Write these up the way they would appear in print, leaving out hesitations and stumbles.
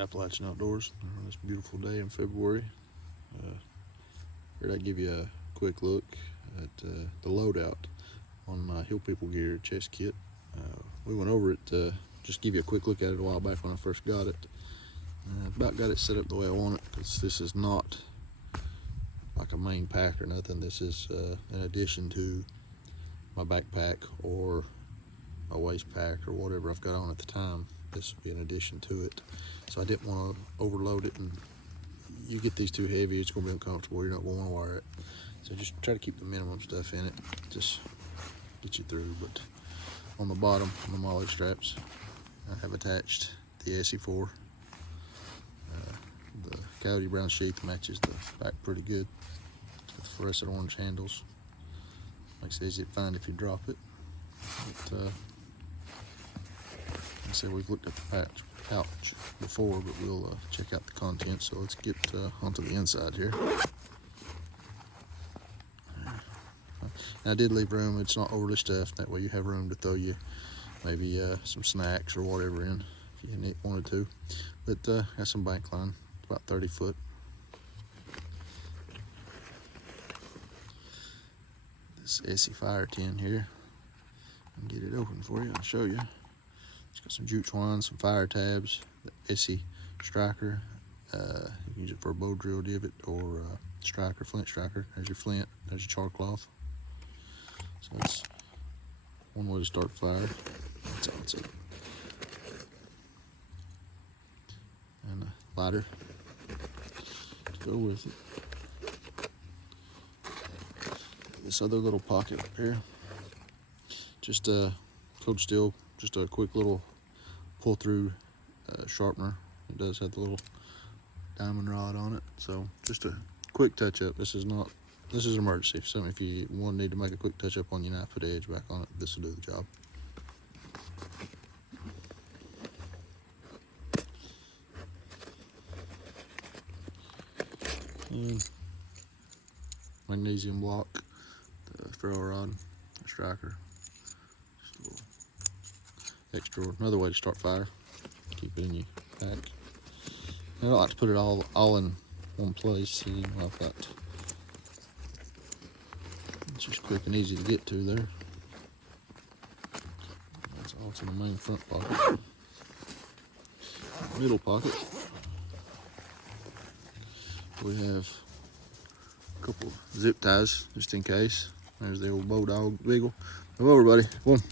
Appalachian Outdoors on this beautiful day in February. Here I give you a quick look at the loadout on my Hill People Gear chest kit. We went over it, just give you a quick look at it a while back when I first got it. About got it set up the way I want it, because this is not like a main pack or nothing. This is in addition to my backpack or my waist pack or whatever I've got on at the time. This would be an addition to it. So I didn't want to overload it, and you get these too heavy, it's going to be uncomfortable. You're not going to want to wire it. So just try to keep the minimum stuff in it, just get you through. But on the bottom, on the molly straps, I have attached the SE4. The coyote brown sheath matches the back pretty good. With fluorescent orange handles. Makes it easy to find if you drop it. But, like I said, we've looked at the pouch before, but we'll check out the content. So let's get onto the inside here. Now, I did leave room. It's not overly stuffed. That way you have room to throw you maybe some snacks or whatever in if you wanted to. But got some bank line, about 30 foot. This SE fire tin here. I'll get it open for you. I'll show you. It's got some jute twine, some fire tabs, the SE striker. You can use it for a bow drill divot or striker, flint striker. There's your flint, there's your char cloth. So that's one way to start fire. That's all it's at. And a lighter to go with it. This other little pocket up here, just cold steel, just a quick little pull through sharpener. It does have the little diamond rod on it, so just a quick touch up. This is an emergency. So if you need to make a quick touch up on your knife, put the edge back on it, this will do the job. And magnesium block, the ferro rod, the striker, just a little extra, another way to start fire. Keep it in your pack. And I like to put it all in one place. See, I've got, it's just quick and easy to get to there. That's all. It's in the main front pocket. Middle pocket, we have a couple of zip ties just in case. There's the old bulldog beagle. Come over, buddy. Come on.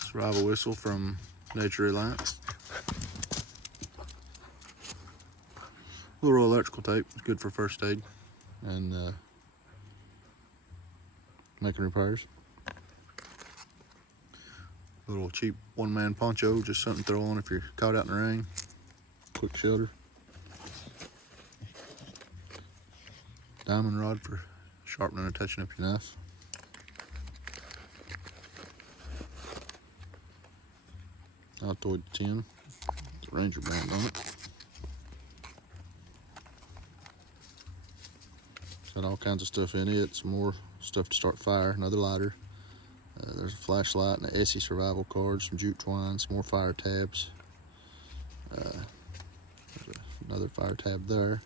Survival whistle from Nature Reliance. A little electrical tape. It's good for first aid and making repairs. A little cheap one-man poncho, just something to throw on if you're caught out in the rain. Quick shelter. Diamond rod for sharpening or touching up your knife. Altoid tin, the Ranger brand on it. Got all kinds of stuff in it. Some more stuff to start fire. Another lighter. There's a flashlight and an SE survival card. Some jute twine. Some more fire tabs. There's another fire tab there.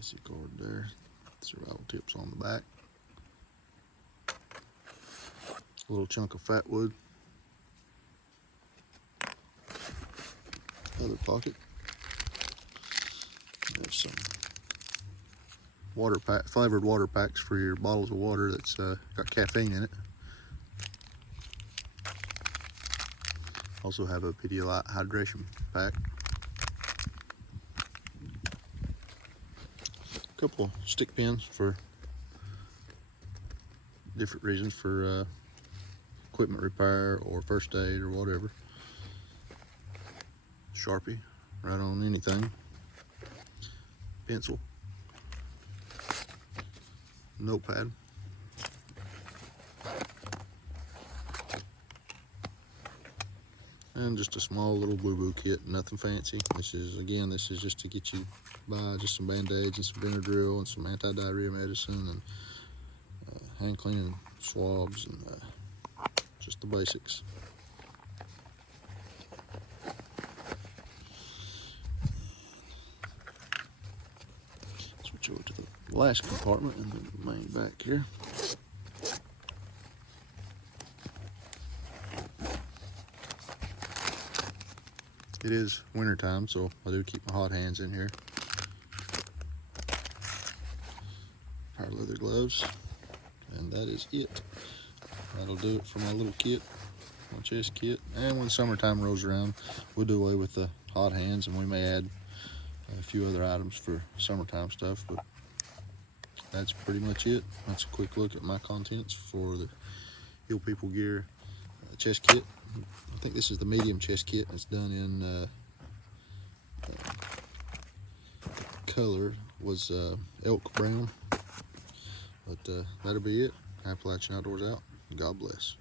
SE cord there. Survival tips on the back. A little chunk of fat wood. Other pocket. There's some water pack, flavored water packs for your bottles of water that's got caffeine in it. Also have a Pedialyte hydration pack. A couple stick pins for different reasons, for equipment repair or first aid or whatever. Sharpie, right on anything. Pencil. Notepad. And just a small little boo-boo kit, nothing fancy. This is just to get you by, just some band-aids and some Benadryl and some anti-diarrhea medicine and hand cleaning swabs and just the basics. Switch over to the last compartment and the main back here. It is winter time, so I do keep my hot hands in here. Pair of leather gloves, and that is it. That'll do it for my little kit, my chest kit. And when summertime rolls around, we'll do away with the hot hands, and we may add a few other items for summertime stuff, but that's pretty much it. That's a quick look at my contents for the Hill People Gear chest kit. I think this is the medium chest kit. It's done in color was elk brown. But that'll be it. Appalachian Outdoors out. God bless.